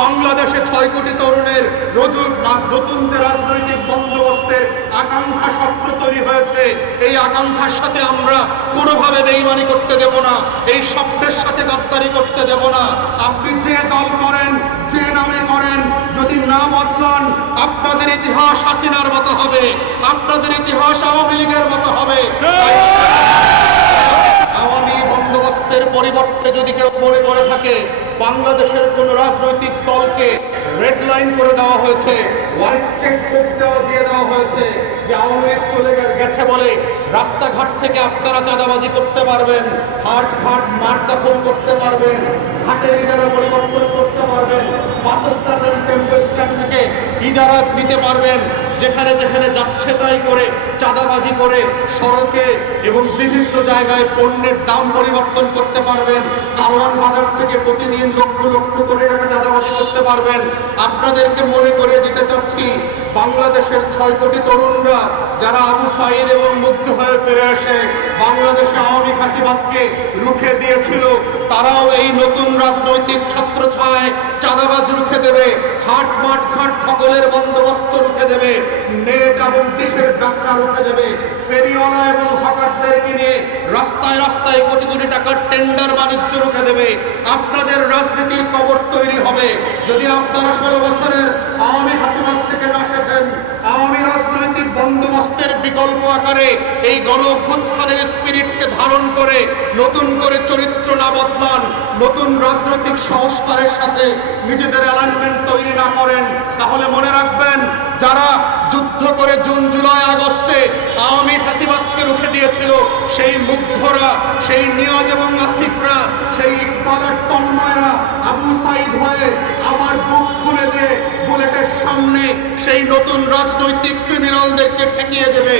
বাংলাদেশে 6 কোটি তরুণের নতুন যে রাজনৈতিক বন্দোবস্তের আকাঙ্ক্ষা স্বপ্ন তৈরি হয়েছে, এই আকাঙ্ক্ষার সাথে আমরা কোনোভাবে বেইমানি করতে দেব না, এই স্বপ্নের সাথে গাদ্দারি করতে দেব না। আপনি যে দল করেন, যে নামে করেন, যদি না বদলান আপনাদের ইতিহাস হাসিনার মতো হবে, আপনাদের ইতিহাস আওয়ামী লীগের মতো হবে। আওয়ামী বন্দোবস্তের পরিবর্তে যদি কেউ মনে করে থাকে বাংলাদেশের কোন রাজনৈতিক দলকে রেড লাইন করে দেওয়া হয়েছে, হোয়াইট চেক দিয়ে দেওয়া হয়েছে যে আওয়ামী লীগ চলে গেছে বলে রাস্তাঘাট থেকে আপনারা চাঁদাবাজি করতে পারবেন, হাট মাঠ দখল করতে পারবেন, ঘাটের ইজারা পরিবর্তন করতে পারবেন, বাস স্ট্যান্ড টেম্পো স্ট্যান্ড থেকে ইজারা নিতে পারবেন, যেখানে যেখানে যাচ্ছে তাই করে চাঁদাবাজি করে সড়কে এবং বিভিন্ন জায়গায় পণ্যের দাম পরিবর্তন করতে পারবেন, কারওয়ান বাজার থেকে প্রতিদিন লক্ষ লক্ষ কোটি টাকা চাঁদাবাজি করতে পারবেন। আপনাদেরকে মনে করিয়ে দিতে চাচ্ছি, বাংলাদেশের 6 কোটি তরুণরা যারা আবু সাঈদ এবং মুগ্ধ হয়ে ফিরে এসে বাংলাদেশে আওয়ামী ফ্যাসিবাদকে রুখে দিয়েছিল, তারাও এই নতুন রাজনৈতিক ছত্রছায়ায় চাঁদাবাজ রুখে দেবে, হাট মাঠ ঘাট সকলের বন্দোবস্ত রুখে দেবে, নেট এবং ডিশের ব্যবসা রুখে দেবে, ফেরিওয়ালা এবং হকারদেরকে নিয়ে রাস্তায় রাস্তায় কোটি কোটি টাকার টেন্ডার বাণিজ্য রুখে দেবে। আপনাদের রাজনীতির কবর তৈরি হবে যদি আপনারা 16 বছরের আওয়ামী ফ্যাসিবাদ থেকে না শেখেন। আওয়ামী রাজনৈতিক বন্দোবস্তের বিকল্প আকারে এই গণ অভ্যুত্থানের স্পিরিটকে ধারণ করে নতুন করে চরিত্র না বদলান, নতুন রাজনৈতিক সংস্কারের সাথে নিজেদের অ্যালাইনমেন্ট তৈরি না করেন, তাহলে মনে রাখবেন যারা যুদ্ধ করে জুন জুলাই আগস্টে আওয়ামী ফ্যাসিবাদকে রুখে দিয়েছিল, সেই মুগ্ধরা, সেই নিয়াজ এবং আসিফরা, সেই ইকবালের তন্ময়রা আবু সাঈদ হয়ে আবার বুক খুলে দিয়ে বুলেটের সামনে সেই নতুন রাজনৈতিক ক্রিমিনালদেরকে ঠেকিয়ে দেবে।